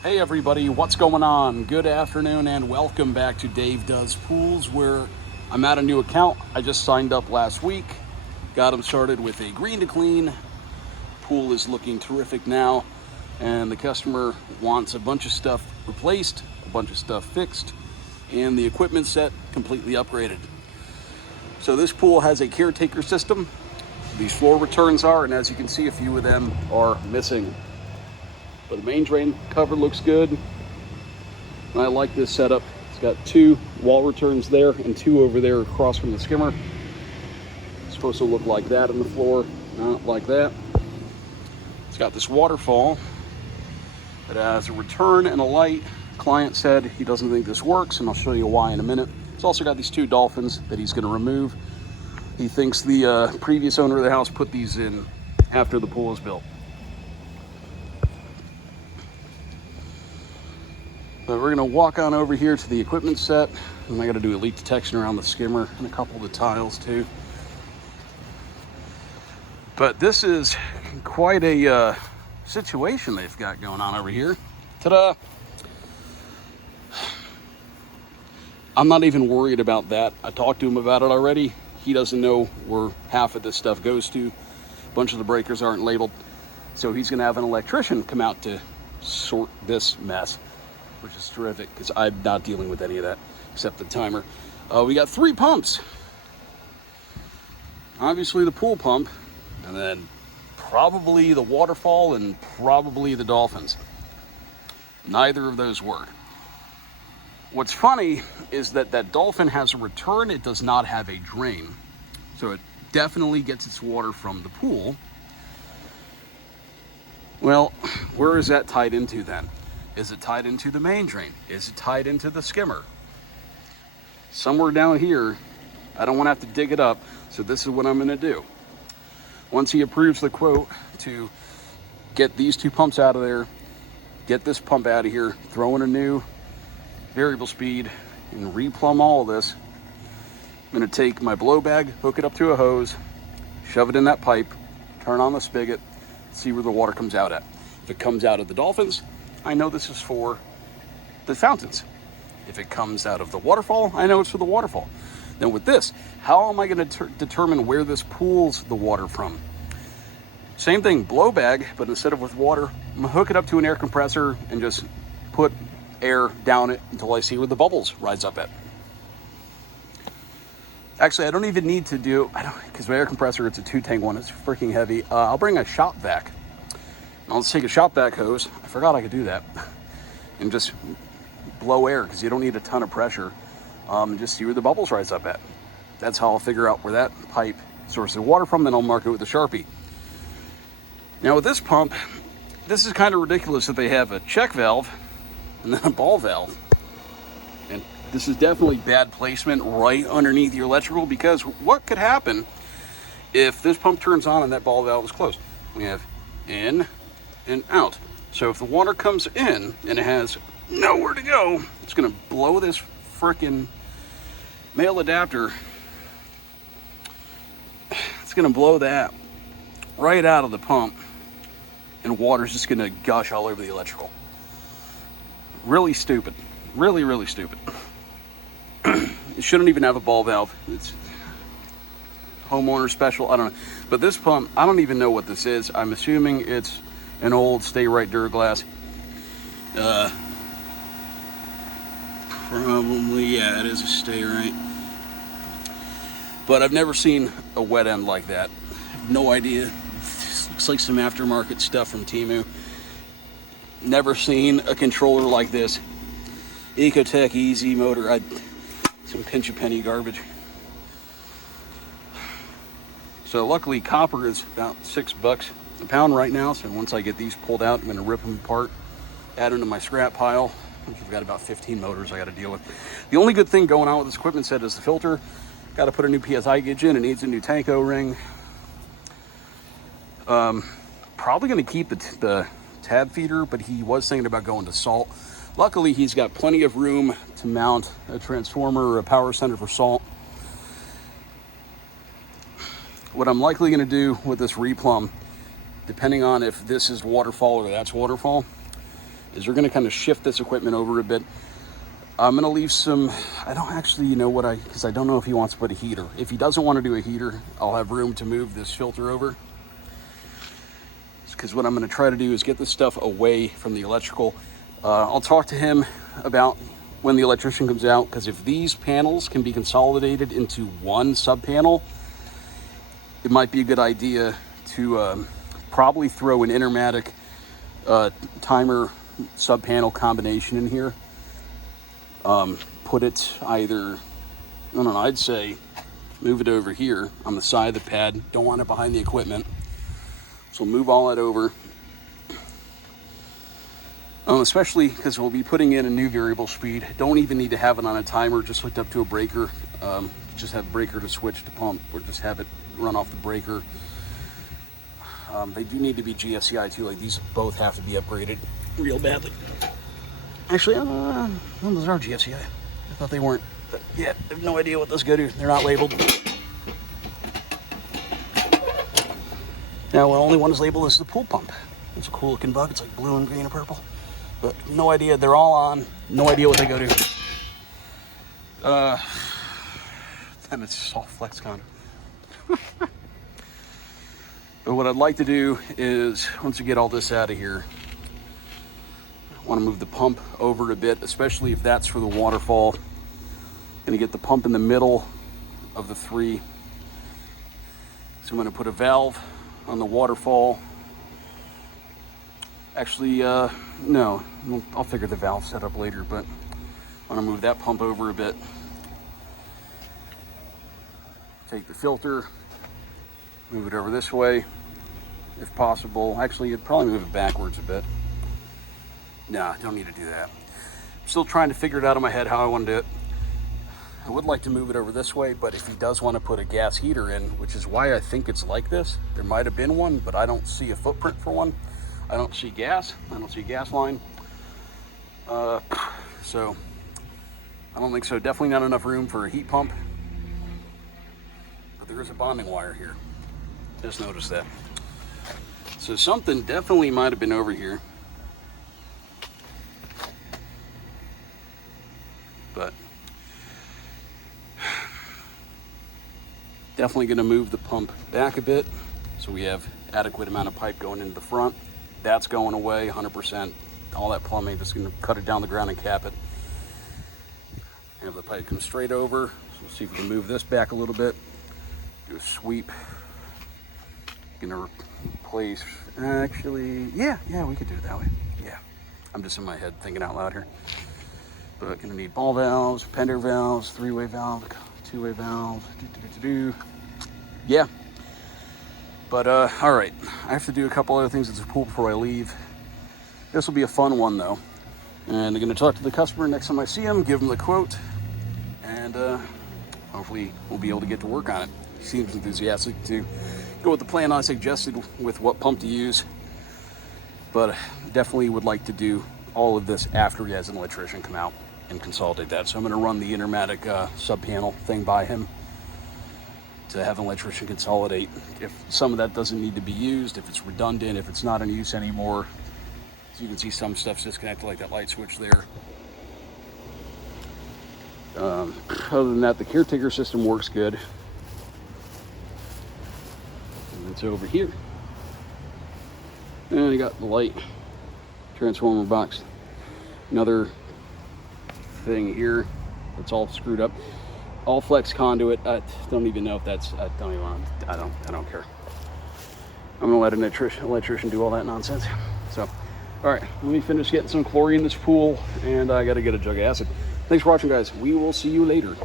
Hey everybody, what's going on? Good afternoon and welcome back to Dave Does Pools, where I'm at a new account. I just signed up last week, got them started with a green to clean. Pool is looking terrific now, and the customer wants a bunch of stuff replaced, a bunch of stuff fixed, and the equipment set completely upgraded. So this pool has a caretaker system. These floor returns are, and as you can see, a few of them are missing. But the main drain cover looks good. And I like this setup. It's got 2 wall returns there and 2 over there across from the skimmer. It's supposed to look like that in the floor, not like that. It's got this waterfall. It has a return and a light. Client said he doesn't think this works, and I'll show you why in a minute. It's also got these 2 dolphins that he's gonna remove. He thinks the previous owner of the house put these in after the pool was built. But we're gonna walk on over here to the equipment set, and I gotta do a leak detection around the skimmer and a couple of the tiles too. But this is quite a situation they've got going on over here. Ta-da! I'm not even worried about that. I talked to him about it already. He doesn't know where half of this stuff goes to. A bunch of the breakers aren't labeled. So he's gonna have an electrician come out to sort this mess, which is terrific because I'm not dealing with any of that except the timer. We got 3 pumps. Obviously the pool pump, and then probably the waterfall and probably the dolphins. Neither of those work. What's funny is that that dolphin has a return. It does not have a drain. So it definitely gets its water from the pool. Well, where is that tied into then? Is it tied into the main drain? Is it tied into the skimmer? Somewhere down here, I don't want to have to dig it up, so this is what I'm going to do. Once he approves the quote to get these 2 pumps out of there, get this pump out of here, throw in a new variable speed, and replumb all of this, I'm going to take my blow bag, hook it up to a hose, shove it in that pipe, turn on the spigot, see where the water comes out at. If it comes out of the dolphins, I know this is for the fountains. If it comes out of the waterfall, I know it's for the waterfall. Then with this, how am I going to determine where this pulls the water from? Same thing, blow bag, but instead of with water, I'm gonna hook it up to an air compressor and just put air down it until I see where the bubbles rise up at. Actually, I don't even need to do, because my air compressor, it's a 2-tank one, it's freaking heavy. I'll bring a shop vac. I'll just take a shop vac hose, I forgot I could do that, and just blow air, because you don't need a ton of pressure, and just see where the bubbles rise up at. That's how I'll figure out where that pipe sources the water from, then I'll mark it with a Sharpie. Now with this pump, this is kind of ridiculous that they have a check valve and then a ball valve. And this is definitely bad placement right underneath your electrical, because what could happen if this pump turns on and that ball valve is closed? We have in and out. So if the water comes in and it has nowhere to go, it's gonna blow this frickin' male adapter. It's gonna blow that right out of the pump, and water's just gonna gush all over the electrical. Really stupid, really, really stupid. It shouldn't even have a ball valve. It's homeowner special, I don't know. But this pump, I don't even know what this is. I'm assuming it's an old Sta-rite Duraglass. Probably, yeah, it is a Sta-rite. But I've never seen a wet end like that. I have no idea. This looks like some aftermarket stuff from Temu. Never seen a controller like this. Ecotech Easy motor. Some pinch a penny garbage. So luckily copper is about $6 a pound right now. So once I get these pulled out, I'm going to rip them apart, add them to my scrap pile. I've got about 15 motors I got to deal with. The only good thing going on with this equipment set is the filter. Got to put a new PSI gauge in. It needs a new tank O-ring. Probably going to keep the tab feeder, but he was thinking about going to salt. Luckily, he's got plenty of room to mount a transformer or a power center for salt. What I'm likely going to do with this replumb, depending on if this is waterfall or that's waterfall, is we're going to kind of shift this equipment over a bit. I'm going to leave some, I don't actually know what because I don't know if he wants to put a heater. If he doesn't want to do a heater, I'll have room to move this filter over. Because what I'm going to try to do is get this stuff away from the electrical. I'll talk to him about when the electrician comes out, because if these panels can be consolidated into one sub panel, it might be a good idea to probably throw an Intermatic timer sub panel combination in here. Put it either, I don't know, I'd say move it over here on the side of the pad. Don't want it behind the equipment. So move all that over. Especially because we'll be putting in a new variable speed. Don't even need to have it on a timer, just hooked up to a breaker. Just have breaker to switch to pump, or just have it run off the breaker. They do need to be GSCI too, like these both have to be upgraded real badly. Actually, those are GSCI. I thought they weren't, but yeah, I have no idea what those go to. They're not labeled. Now, the only one is labeled is the pool pump. It's a cool looking bug. It's like blue and green and purple. But no idea. They're all on. No idea what they go to. And it's all FlexCon. But what I'd like to do is, once we get all this out of here, I want to move the pump over a bit, especially if that's for the waterfall. Going to get the pump in the middle of the three. So I'm going to put a valve on the waterfall. Actually, no, I'll figure the valve setup later, but I want to move that pump over a bit. Take the filter, move it over this way, if possible. Actually, you'd probably move it backwards a bit. Nah, don't need to do that. I'm still trying to figure it out in my head how I want to do it. I would like to move it over this way, but if he does want to put a gas heater in, which is why I think it's like this, there might have been one, but I don't see a footprint for one. I don't see gas. I don't see a gas line. So I don't think so. Definitely not enough room for a heat pump. But there is a bonding wire here. Just noticed that. So something definitely might have been over here. But definitely going to move the pump back a bit so we have adequate amount of pipe going into the front. That's going away 100%. All that plumbing, just going to cut it down the ground and cap it. Have the pipe come straight over. So we'll see if we can move this back a little bit. Do a sweep. Going to replace, actually, yeah, we could do it that way. Yeah, I'm just in my head thinking out loud here. But going to need ball valves, Pender valves, three-way valve, two-way valve, yeah. But all right, I have to do a couple other things at the pool before I leave. This will be a fun one though, and I'm going to talk to the customer next time I see him, give him the quote, and hopefully we'll be able to get to work on it. He seems enthusiastic to go with the plan I suggested with what pump to use, but definitely would like to do all of this after he has an electrician come out and consolidate that. So I'm going to run the Intermatic sub panel thing by him to have an electrician consolidate. If some of that doesn't need to be used, if it's redundant, if it's not in use anymore. So you can see some stuff's disconnected, like that light switch there. Other than that, the caretaker system works good. And it's over here. And you got the light transformer box. Another thing here that's all screwed up. All flex conduit. I don't even know if that's, I don't care. I'm gonna let an electrician do all that nonsense. So, all right, let me finish getting some chlorine in this pool, and I gotta get a jug of acid. Thanks for watching, guys. We will see you later.